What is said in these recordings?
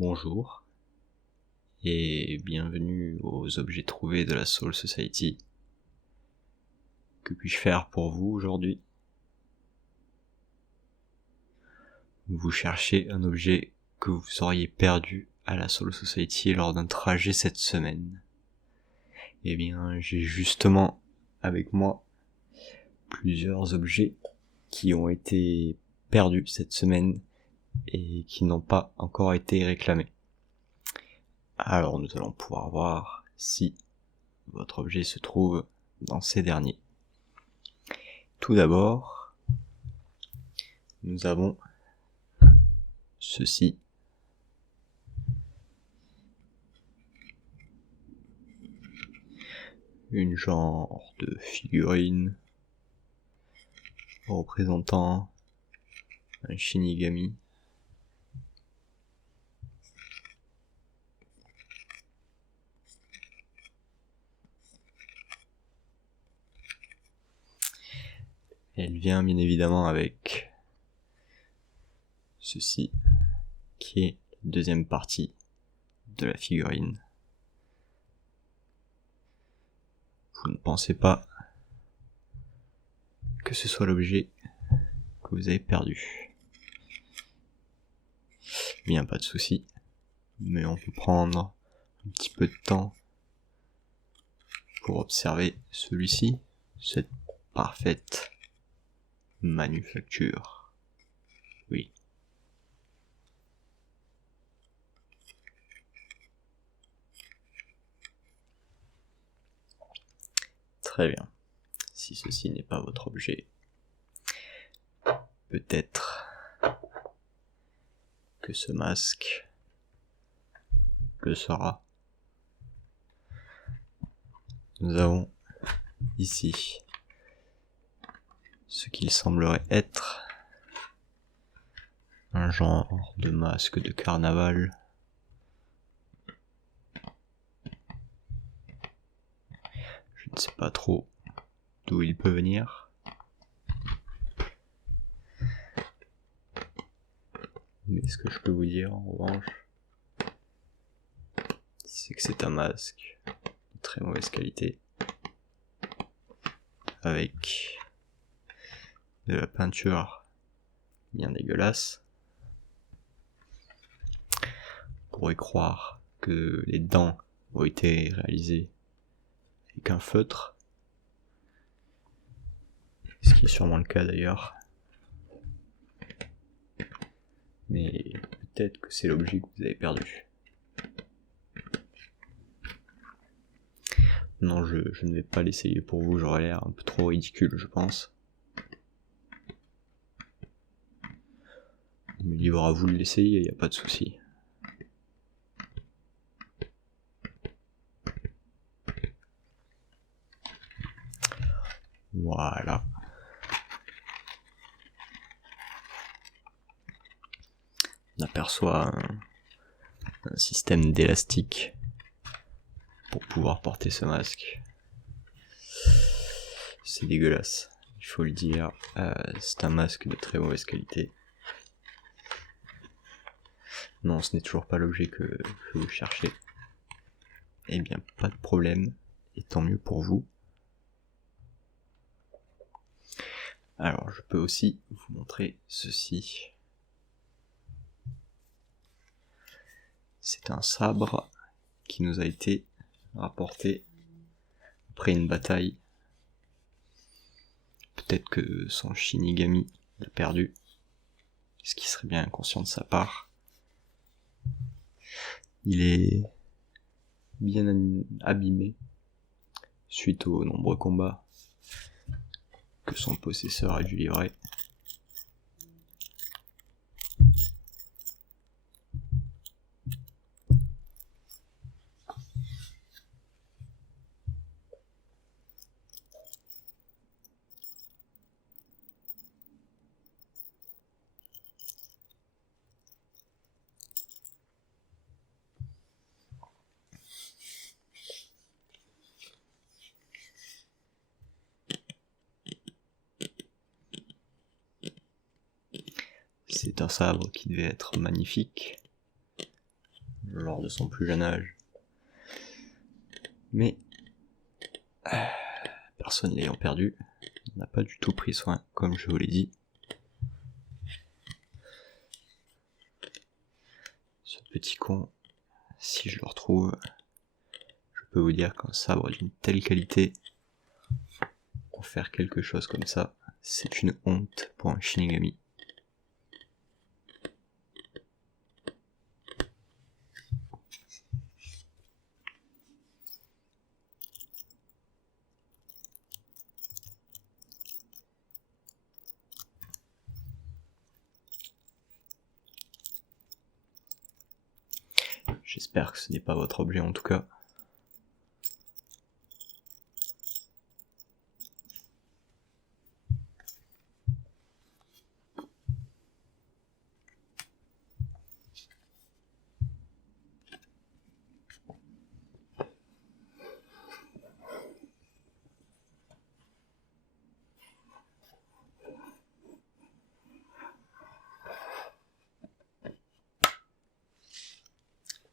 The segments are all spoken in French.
Bonjour et bienvenue aux objets trouvés de la Soul Society. Que puis-je faire pour vous aujourd'hui ? Vous cherchez un objet que vous auriez perdu à la Soul Society lors d'un trajet cette semaine. Eh bien, j'ai justement avec moi plusieurs objets qui ont été perdus cette semaine et qui n'ont pas encore été réclamés. Alors nous allons pouvoir voir si votre objet se trouve dans ces derniers. Tout d'abord, nous avons ceci. Une genre de figurine représentant un Shinigami. Elle vient bien évidemment avec ceci, qui est la deuxième partie de la figurine. Vous ne pensez pas que ce soit l'objet que vous avez perdu. Bien, pas de souci, mais on peut prendre un petit peu de temps pour observer celui-ci, cette parfaite manufacture. Oui. Très bien. Si ceci n'est pas votre objet, peut-être que ce masque le sera. Nous avons ici ce qu'il semblerait être un genre de masque de carnaval. Je ne sais pas trop d'où il peut venir. Mais ce que je peux vous dire en revanche, c'est que c'est un masque de très mauvaise qualité, avec de la peinture bien dégueulasse. On pourrait croire que les dents ont été réalisées avec un feutre, ce qui est sûrement le cas d'ailleurs. Mais peut-être que c'est l'objet que vous avez perdu. Non, je ne vais pas l'essayer pour vous, j'aurais l'air un peu trop ridicule, je pense. Mais libre à vous de l'essayer, il n'y a pas de souci. Voilà. On aperçoit un système d'élastique pour pouvoir porter ce masque. C'est dégueulasse, il faut le dire. C'est un masque de très mauvaise qualité. Non, ce n'est toujours pas l'objet que vous cherchez. Eh bien, pas de problème, et tant mieux pour vous. Alors, je peux aussi vous montrer ceci. C'est un sabre qui nous a été rapporté après une bataille. Peut-être que son Shinigami l'a perdu, ce qui serait bien inconscient de sa part. Il est bien abîmé suite aux nombreux combats que son possesseur a dû livrer. C'est un sabre qui devait être magnifique, lors de son plus jeune âge. Mais personne l'ayant perdu, n'a pas du tout pris soin, comme je vous l'ai dit. Ce petit con, si je le retrouve, je peux vous dire qu'un sabre d'une telle qualité, pour faire quelque chose comme ça, c'est une honte pour un Shinigami. J'espère que ce n'est pas votre objet en tout cas.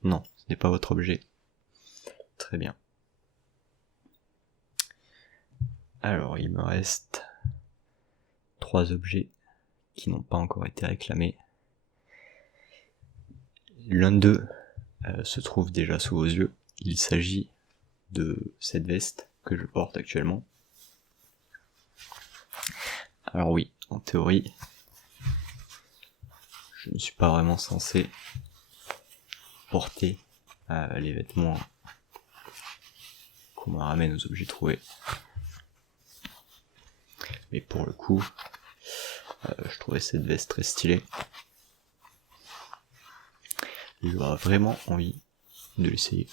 Non, ce n'est pas votre objet. Très bien. Alors, il me reste 3 objets qui n'ont pas encore été réclamés. L'un d'eux se trouve déjà sous vos yeux. Il s'agit de cette veste que je porte actuellement. Alors oui, en théorie, je ne suis pas vraiment censé porter les vêtements qu'on me ramène aux objets trouvés. Mais pour le coup, je trouvais cette veste très stylée. J'aurais vraiment envie de l'essayer.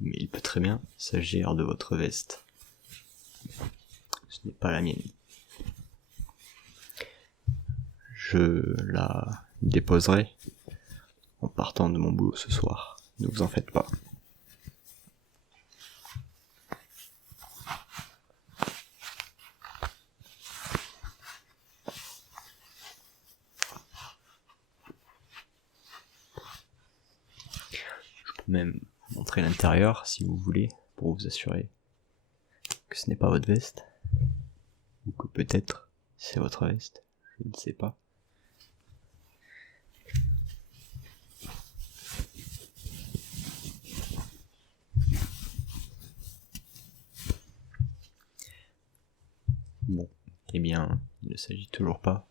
Mais il peut très bien s'agir de votre veste. Ce n'est pas la mienne. Je la déposerai en partant de mon boulot ce soir. Ne vous en faites pas. Je peux même vous montrer l'intérieur si vous voulez, pour vous assurer que ce n'est pas votre veste. Ou que peut-être c'est votre veste. Je ne sais pas. Bon, eh bien, il ne s'agit toujours pas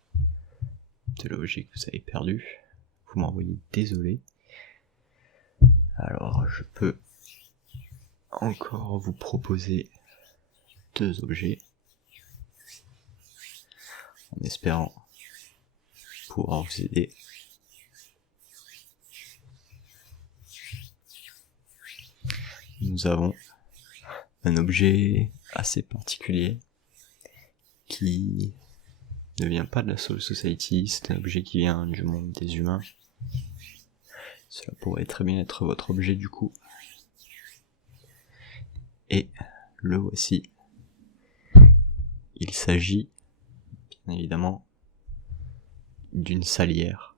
de l'objet que vous avez perdu. Vous m'envoyez désolé. Alors, je peux encore vous proposer 2 objets, en espérant pouvoir vous aider. Nous avons un objet assez particulier qui ne vient pas de la Soul Society, c'est un objet qui vient du monde des humains. Cela pourrait très bien être votre objet du coup. Et le voici. Il s'agit, bien évidemment, d'une salière.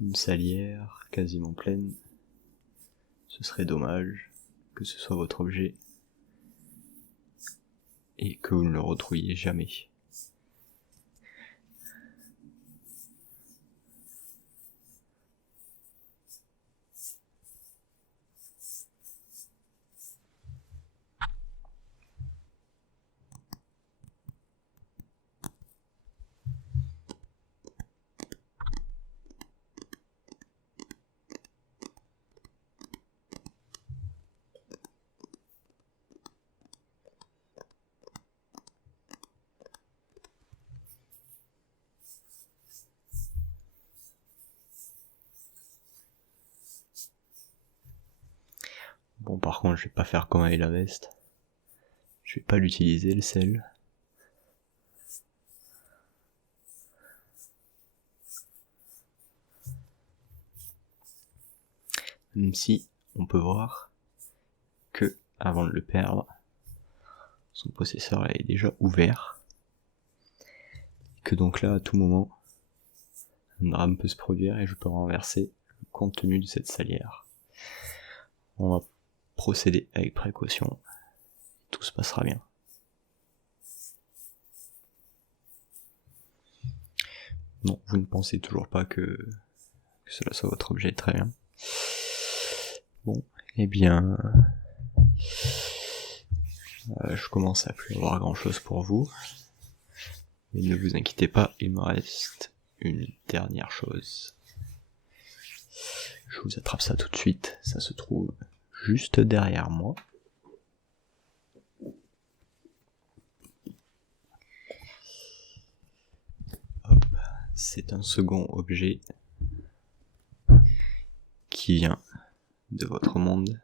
Une salière quasiment pleine. Ce serait dommage que ce soit votre objet et que vous ne le retrouviez jamais. Bon, par contre, je vais pas faire comme avec la veste. Je vais pas l'utiliser, le sel. même si on peut voir que, avant de le perdre, son possesseur est déjà ouvert, que donc là, à tout moment, un drame peut se produire et je peux renverser le contenu de cette salière. On va procéder avec précaution, tout se passera bien. Non, vous ne pensez toujours pas que cela soit votre objet, très bien. Bon, eh bien, je commence à plus avoir grand chose pour vous, mais ne vous inquiétez pas, il me reste une dernière chose. Je vous attrape ça tout de suite, ça se trouve juste derrière moi. Hop, c'est un second objet qui vient de votre monde,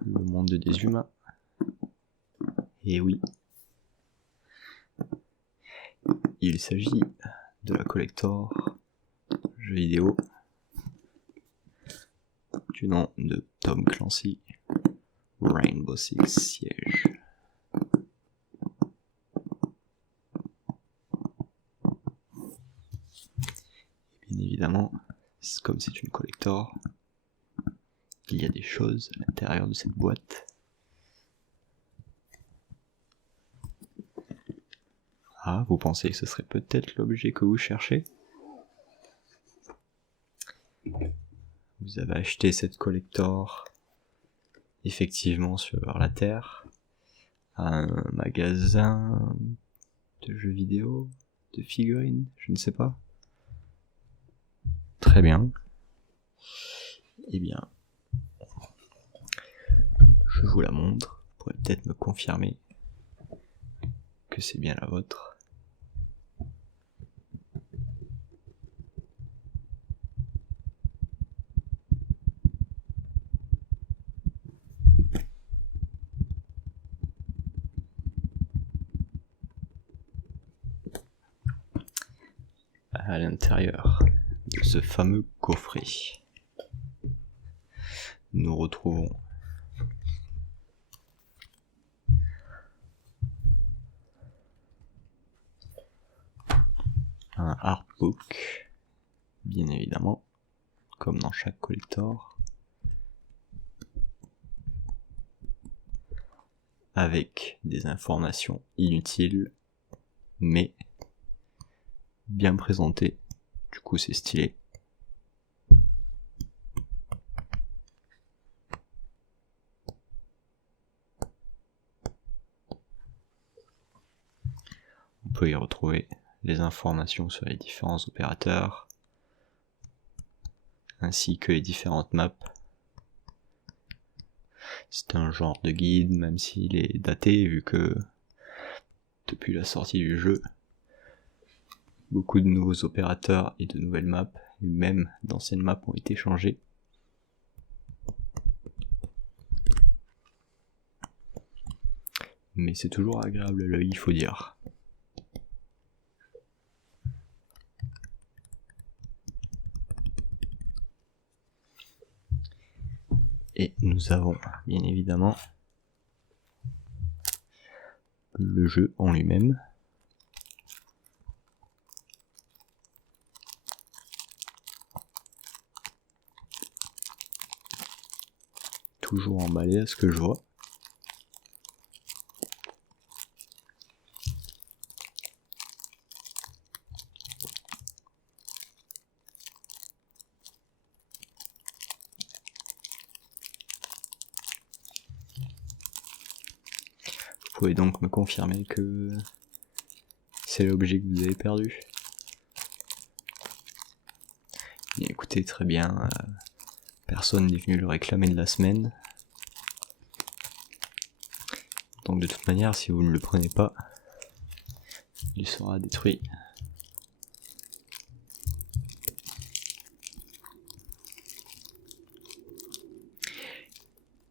le monde des humains. Et oui, il s'agit de la collector jeu vidéo du nom de Tom Clancy, Rainbow Six Siege. Bien évidemment, comme c'est une collector, il y a des choses à l'intérieur de cette boîte. Ah, vous pensez que ce serait peut-être l'objet que vous cherchez ? Vous avez acheté cette collector effectivement sur la Terre, à un magasin de jeux vidéo, de figurines, je ne sais pas. Très bien. Eh bien, je vous la montre, vous pourrez peut-être me confirmer que c'est bien la vôtre. À l'intérieur de ce fameux coffret, nous retrouvons un artbook, bien évidemment, comme dans chaque collector, avec des informations inutiles, mais bien présentées, du coup c'est stylé. On peut y retrouver les informations sur les différents opérateurs, ainsi que les différentes maps. C'est un genre de guide, même s'il est daté, vu que depuis la sortie du jeu, beaucoup de nouveaux opérateurs et de nouvelles maps, et même d'anciennes maps ont été changées. Mais c'est toujours agréable à l'œil, il faut dire. Et nous avons bien évidemment le jeu en lui-même. Toujours emballé à ce que je vois. Vous pouvez donc me confirmer que c'est l'objet que vous avez perdu. Bien, écoutez, très bien. Personne n'est venu le réclamer de la semaine. Donc de toute manière, si vous ne le prenez pas, il sera détruit.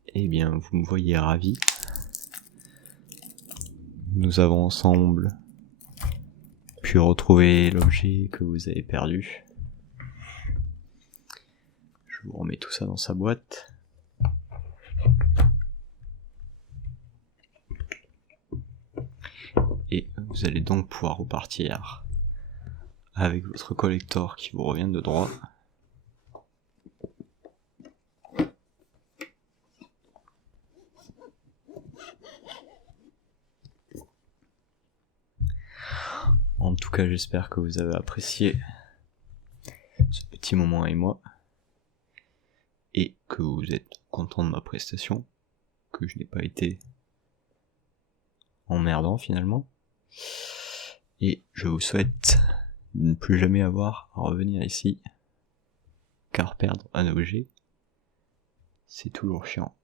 Eh bien, vous me voyez ravi. Nous avons ensemble pu retrouver l'objet que vous avez perdu. Je vous remets tout ça dans sa boîte. Et vous allez donc pouvoir repartir avec votre collector qui vous revient de droit. En tout cas, j'espère que vous avez apprécié ce petit moment avec moi et que vous êtes content de ma prestation, que je n'ai pas été emmerdant finalement. Et je vous souhaite de ne plus jamais avoir à revenir ici, car perdre un objet, c'est toujours chiant.